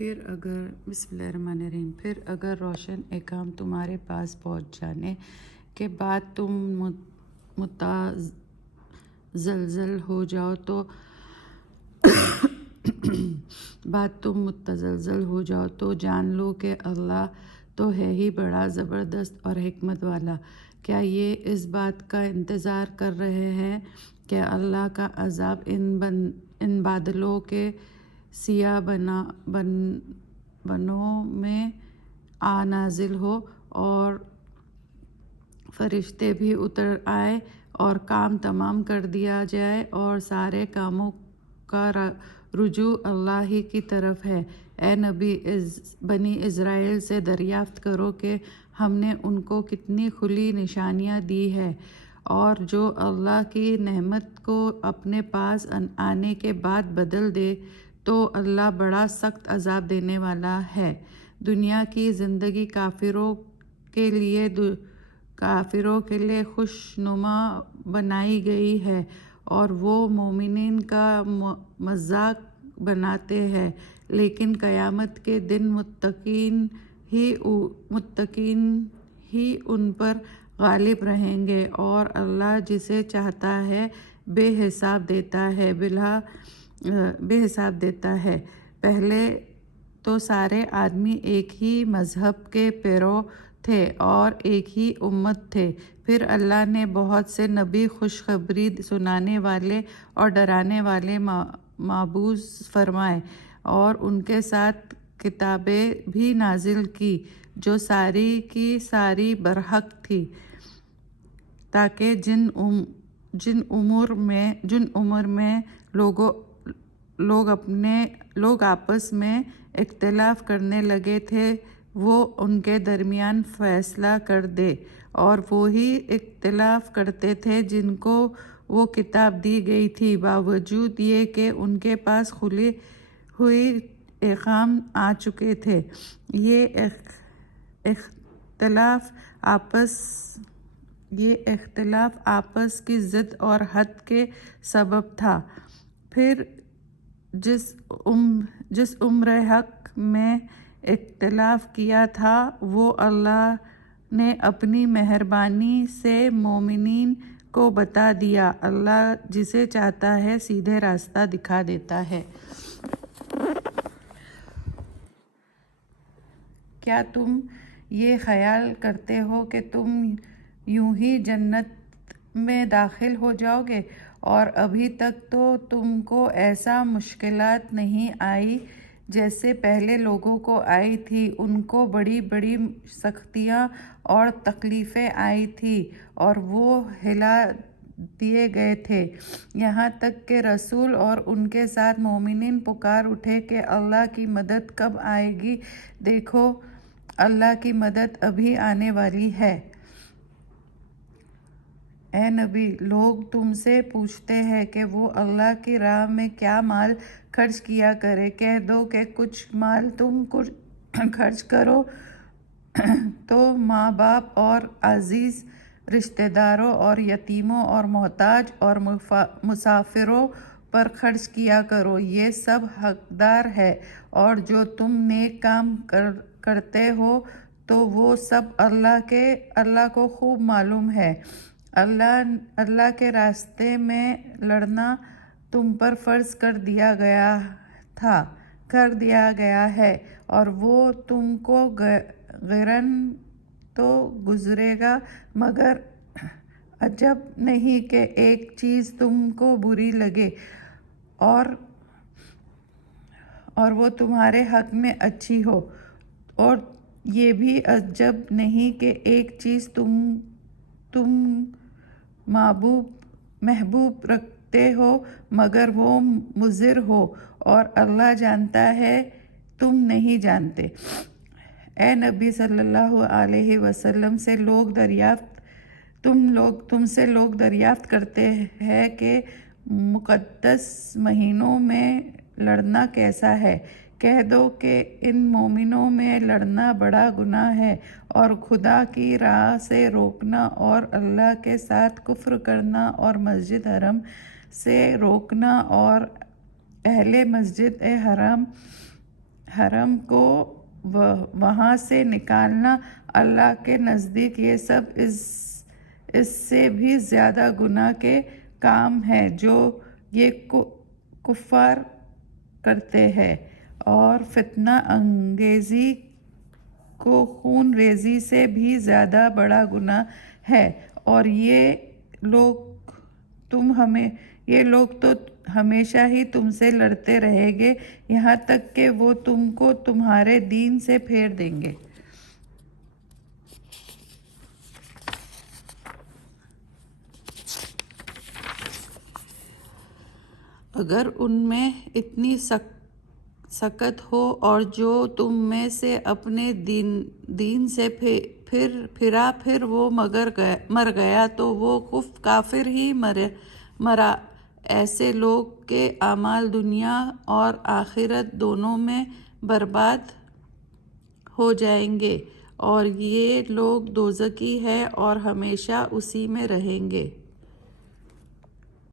بسم اللہ الرحمن الرحیم پھر اگر روشن احکام تمہارے پاس پہنچ جانے کے بعد تم متزلزل ہو جاؤ تو جان لو کہ اللہ تو ہے ہی بڑا زبردست اور حکمت والا۔ کیا یہ اس بات کا انتظار کر رہے ہیں کہ اللہ کا عذاب ان بادلوں کے سیاہ بنوں میں نازل ہو اور فرشتے بھی اتر آئے اور کام تمام کر دیا جائے اور سارے کاموں کا رجوع اللہ ہی کی طرف ہے؟ اے نبی، بنی اسرائیل سے دریافت کرو کہ ہم نے ان کو کتنی کھلی نشانیاں دی ہیں، اور جو اللہ کی نعمت کو اپنے پاس آنے کے بعد بدل دے تو اللہ بڑا سخت عذاب دینے والا ہے۔ دنیا کی زندگی کافروں کے لیے خوشنما بنائی گئی ہے اور وہ مومنین کا مذاق بناتے ہیں، لیکن قیامت کے دن متقین ہی ان پر غالب رہیں گے اور اللہ جسے چاہتا ہے بے حساب دیتا ہے۔ پہلے تو سارے آدمی ایک ہی مذہب کے پیرو تھے اور ایک ہی امت تھے، پھر اللہ نے بہت سے نبی خوشخبری سنانے والے اور ڈرانے والے مبعوث فرمائے اور ان کے ساتھ کتابیں بھی نازل کی جو ساری کی ساری برحق تھی، تاکہ جن امور میں لوگ آپس میں اختلاف کرنے لگے تھے وہ ان کے درمیان فیصلہ کر دے، اور وہی اختلاف کرتے تھے جن کو وہ کتاب دی گئی تھی، باوجود یہ کہ ان کے پاس کھلی ہوئی احکام آ چکے تھے۔ یہ اختلاف آپس کی ضد اور حد کے سبب تھا۔ پھر جس امر حق میں اختلاف کیا تھا وہ اللہ نے اپنی مہربانی سے مومنین کو بتا دیا، اللہ جسے چاہتا ہے سیدھے راستہ دکھا دیتا ہے۔ کیا تم یہ خیال کرتے ہو کہ تم یوں ہی جنت میں داخل ہو جاؤ گے، اور ابھی تک تو تم کو ایسا مشکلات نہیں آئی جیسے پہلے لوگوں کو آئی تھی؟ ان کو بڑی بڑی سختیاں اور تکلیفیں آئی تھیں اور وہ ہلا دیے گئے تھے، یہاں تک کہ رسول اور ان کے ساتھ مومنین پکار اٹھے کہ اللہ کی مدد کب آئے گی؟ دیکھو، اللہ کی مدد ابھی آنے والی ہے۔ اے نبی، لوگ تم سے پوچھتے ہیں کہ وہ اللہ کی راہ میں کیا مال خرچ کیا کرے۔ کہہ دو کہ کچھ مال تم خرچ کرو تو ماں باپ اور عزیز رشتہ داروں اور یتیموں اور محتاج اور مسافروں پر خرچ کیا کرو، یہ سب حقدار ہے، اور جو تم نیک کام کرتے ہو تو وہ سب اللہ کو خوب معلوم ہے۔ اللہ کے راستے میں لڑنا تم پر فرض کر دیا گیا ہے، اور وہ تم کو غرن تو گزرے گا، مگر عجب نہیں کہ ایک چیز تم کو بری لگے اور وہ تمہارے حق میں اچھی ہو، اور یہ بھی عجب نہیں کہ ایک چیز تم محبوب رکھتے ہو مگر وہ مضر ہو، اور اللہ جانتا ہے تم نہیں جانتے۔ اے نبی صلی اللہ علیہ وسلم تم سے لوگ دریافت کرتے ہیں کہ مقدس مہینوں میں لڑنا کیسا ہے۔ کہہ دو کہ ان مومنوں میں لڑنا بڑا گناہ ہے، اور خدا کی راہ سے روکنا اور اللہ کے ساتھ کفر کرنا اور مسجد حرام سے روکنا اور اہل مسجد حرام حرم کو وہاں سے نکالنا اللہ کے نزدیک یہ سب اس سے بھی زیادہ گناہ کے کام ہے جو یہ کفار کرتے ہیں، اور فتنہ انگیزی کو خون ریزی سے بھی زیادہ بڑا گناہ ہے، اور یہ لوگ تو ہمیشہ ہی تم سے لڑتے رہیں گے یہاں تک کہ وہ تم کو تمہارے دین سے پھیر دیں گے۔ اگر ان میں اتنی سکت ہو اور جو تم میں سے اپنے دین سے پھرا پھر وہ مر گیا تو وہ کافر ہی مرا۔ ایسے لوگ کے اعمال دنیا اور آخرت دونوں میں برباد ہو جائیں گے، اور یہ لوگ دوزخی ہیں اور ہمیشہ اسی میں رہیں گے۔